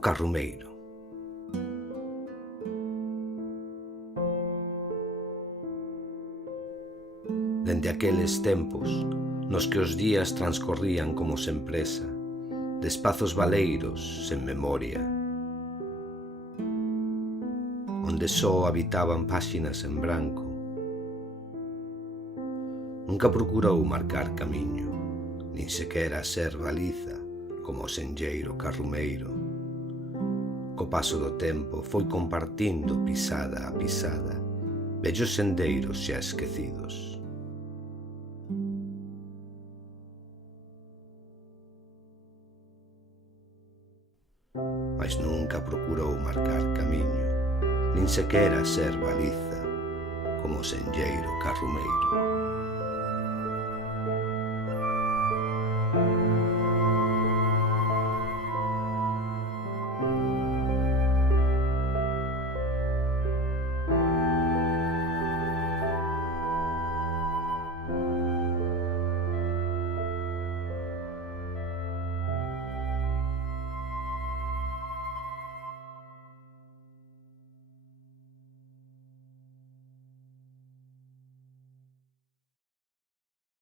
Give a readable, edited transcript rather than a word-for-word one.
carrumeiro. Dende aqueles tempos nos que os días transcorrían como sen presa, despazos baleiros sen memoria, onde só habitaban páxinas en branco, nunca procurou marcar camiño, nin sequera ser baliza como o senlleiro carrumeiro. Co paso do tempo foi compartindo pisada a pisada vellos sendeiros xa esquecidos. Mas nunca procurou marcar camiño, nin sequera ser baliza como o senlleiro carrumeiro.